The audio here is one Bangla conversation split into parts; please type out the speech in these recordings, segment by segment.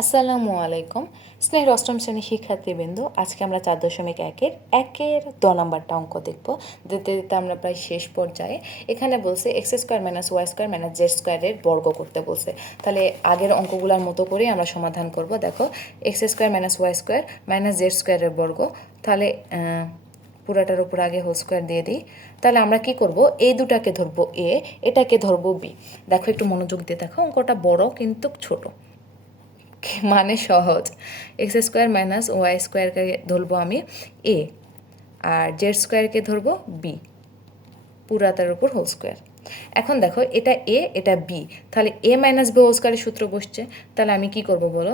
আসসালামু আলাইকুম। স্নেহের অষ্টম শ্রেণীর শিক্ষার্থীবৃন্দ, আজকে আমরা 4.1-এর 2 নম্বরটা অঙ্ক দেখব। দিতে দিতে আমরা প্রায় শেষ পর্যায়ে। এখানে বলছে x square minus y square minus z স্কোয়ারের বর্গ করতে বলছে। তাহলে আগের অঙ্কগুলোর মতো করেই আমরা সমাধান করব। দেখো, x square minus y square minus z স্কোয়ারের বর্গ। তাহলে পুরাটার উপর আগে হোল স্কোয়ার দিয়ে দিই। তাহলে আমরা কি করব, এই দুটাকে ধরবো এ, এটাকে ধরবো বি। দেখো, একটু মনোযোগ দিয়ে দেখো, অঙ্কটা বড় কিন্তু ছোট, মানে সহজ। এক্স স্কোয়ার মাইনাস ওয়াই স্কোয়ারকে ধরবো আমি এ, আর জেড স্কোয়ারকে ধরবো বি, পুরাটার উপর হোল স্কোয়ার। এখন দেখো, এটা এ এটা বি, তাহলে এ মাইনাস বি হোল স্কোয়ারের সূত্র বসছে। তাহলে আমি কি করব বলো,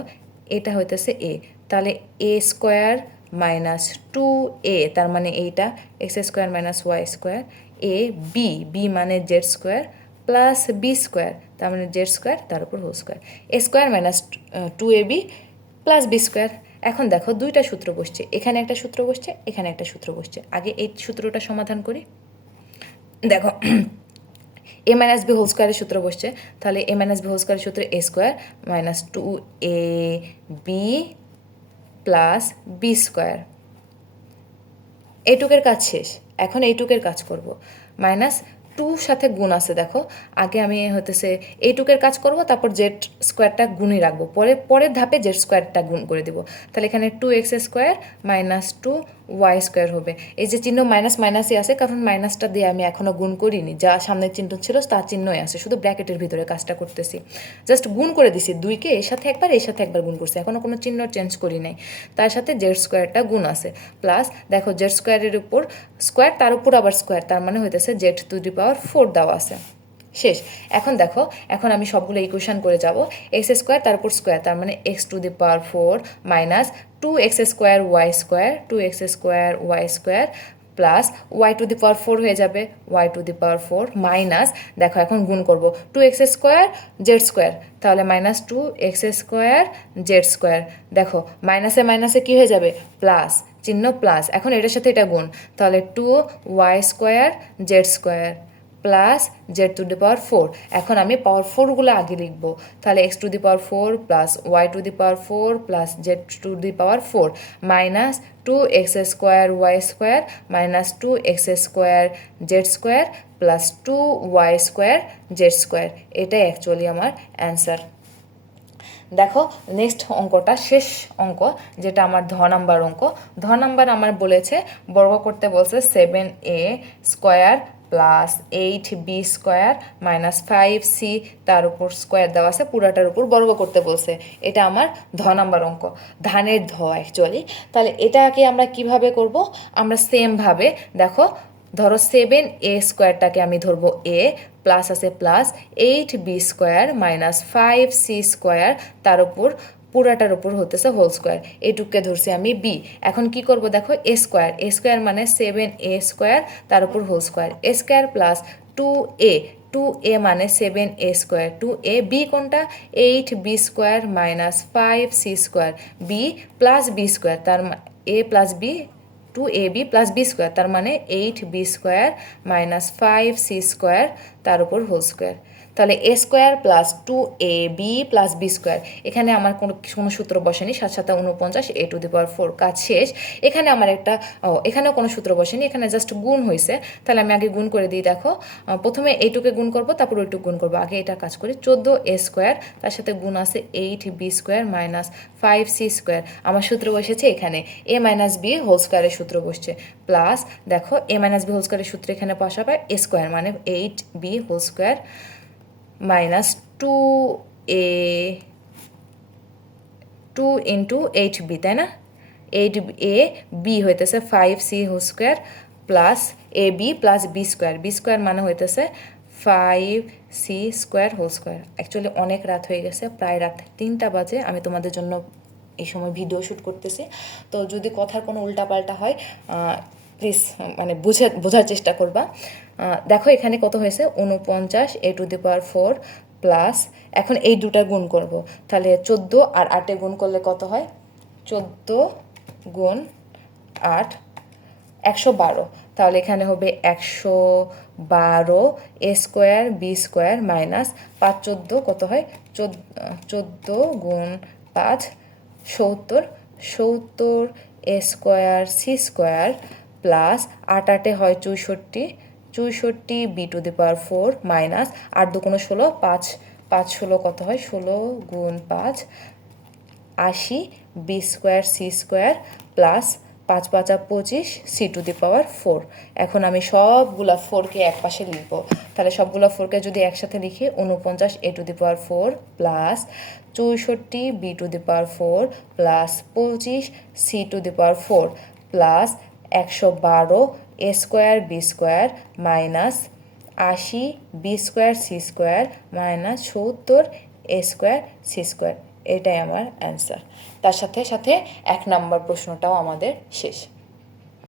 এটা হইতেছে এ, তাহলে এ স্কোয়ার মাইনাস 2a, তার মানে এইটা x square minus y square, a b, b মানে z square plus b square, তার মানে জেড স্কোয়ার তার উপর whole square, a square minus 2ab plus b square. এখন দেখো, দুইটা সূত্র বসছে, এখানে একটা সূত্র বসছে, এখানে একটা সূত্র বসছে। আগে এই সূত্রটা সমাধান করি। দেখো, এ মাইনাস বি হোল স্কোয়ারের সূত্র বসছে, তাহলে এ মাইনাস বি হোল স্কোয়ারের সূত্র a square minus 2ab plus b square. এইটুকের কাজ শেষ, এখন এইটুকের কাজ করব। মাইনাস 2 সাথে গুণ আছে, দেখো আগে আমি হতেছে এইটুকের কাজ করব, তারপর জেড স্কোয়ারটা গুণই রাখবো, পরের ধাপে জেড স্কোয়ারটা গুণ করে দিব। তাহলে এখানে 2x square minus 2y square হবে। এই যে চিহ্ন মাইনাস মাইনাসই আছে, কারণ মাইনাসটা দিয়ে আমি এখনও গুণ করিনি, যা সামনের চিহ্ন ছিল তার চিহ্নই আছে, শুধু ব্র্যাকেটের ভিতরে কাজটা করতেছি। জাস্ট গুণ করে দিছি, 2কে এর সাথে একবার এর সাথে একবার গুণ করছি, এখনও কোনো চিহ্ন চেঞ্জ করি নাই। তার সাথে জেড স্কোয়ারটা গুণ আছে, প্লাস দেখো জেড স্কোয়ারের উপর স্কোয়ার, তার উপর আবার স্কোয়ার, তার মানে হইতেছে জেড টু দি পাওয়ার 4 দেওয়া আছে। শেষ। এখন দেখো, এখন আমি সবগুলো ইকুয়েশন করে যাব। এক্স স্কোয়ার তার উপর স্কোয়ার, তার মানে x to the power 4 minus 2x square y square, 2x square y square plus y to the power 4 হয়ে যাবে, y to the power 4 minus, দেখো এখন গুণ করব 2x স্কোয়ার জেড স্কোয়ার, তাহলে minus 2x square z square. দেখো মাইনাসে মাইনাসে কী হয়ে যাবে, প্লাস, চিহ্ন প্লাস, এখন এটার সাথে এটা গুণ, তাহলে 2y square z square plus z to the power 4। এখন আমি পাওয়ার 4গুলো আগে লিখব, তাহলে x to the power 4 plus y to the power 4 plus z to the power 4 minus 2x square y square minus 2x square z square plus 2y square z square. এটাই অ্যাকচুয়ালি আমার অ্যান্সার। দেখো, নেক্সট অঙ্কটা শেষ অঙ্ক, যেটা আমার নাম্বার অঙ্ক। নাম্বার আমার বলেছে বর্গ করতে বলছে 7a square plus 8b square minus 5c, তার উপর স্কোয়ার দেওয়া আছে, পুরাটার উপর বর্গ করতে বলছে। এটা আমার নাম্বার অঙ্ক, ধানের অ্যাকচুয়ালি। তাহলে এটাকে আমরা কিভাবে করব, আমরা সেমভাবে দেখো, ধরো 7a স্কোয়ারটাকে আমি ধরবো এ, প্লাস আছে plus 8b square minus 5c square, তার উপর পুরাটার উপর হতেছে হোল স্কোয়ার, এইটুককে ধরছি আমি বি। এখন কি করব, দেখো এ স্কোয়ার মানে 7a স্কোয়ার তার উপর whole square, a square plus 2a মানে 7a স্কোয়ার, 2a, বি কোনটা 8b square minus 5c square, b plus b square, তার a plus b 2ab plus b square, তার মানে 8b square minus 5c square তার উপর হোল স্কোয়ার। তাহলে a square plus 2ab plus b square, এখানে আমার কোনো সূত্র বসেনি, 7 7 49 a টু দি পাওয়ার 4, কাজ শেষ। এখানে আমার এখানেও কোনো সূত্র বসেনি, এখানে জাস্ট গুণ হয়েছে। তাহলে আমি আগে গুণ করে দিই। দেখো, প্রথমে এইটুকে গুণ করব, তারপর ওইটুকু গুণ করবো, আগে এটা কাজ করি। 14a স্কোয়ার, তার সাথে গুণ আছে 8b square minus 5c square, আমার সূত্র বসেছে এখানে এ মাইনাস বি হোল স্কোয়ারের সূত্র বসছে, প্লাস দেখো এ মাইনাস বি হোল স্কোয়ারের সূত্র এখানে পাশা পায় এ স্কোয়ার মানে 8b whole square minus 2 into 8b, তাই না, 8ab হইতেছে 5c whole square plus ab plus b square মানে হইতেছে 5c square whole square. Actually অনেক রাত হয়ে গেছে, প্রায় রাত 3টা বাজে, আমি তোমাদের জন্য এই সময় ভিডিও শ্যুট করতেছি। তো যদি কথার কোনো উল্টাপাল্টা হয় প্লিজ মানে বোঝার চেষ্টা করবা। দেখো এখানে কত হয়েছে, 49 a two the power 4 plus, এখন এই দুটা গুণ করব, তাহলে 14 আর 8 গুণ করলে কত হয়, 14 গুণ 8 112, তাহলে এখানে হবে 112 a square b square minus 5 14 কত হয়, 14 গুণ 5 70 70 a square c square plus 8 8 হয় 64 64 বি টু দি পাওয়ার 4 মাইনাস 8 2 16 5 5 16 কত হয় 16 গুণ 5 80 b square c square plus 5 5 25 c to the power 4। এখন আমি সবগুলা 4কে এক পাশে লিখব, তাহলে সবগুলা 4কে যদি একসাথে লিখি 49 a to the power 4 plus 64 b to the power 4 plus 25 c to the power 4 plus 112 a square b square minus 80 b square c square minus 70 a square c square. এটাই আমার অ্যান্সার। তার সাথে সাথে 1 নম্বর প্রশ্নটাও আমাদের শেষ।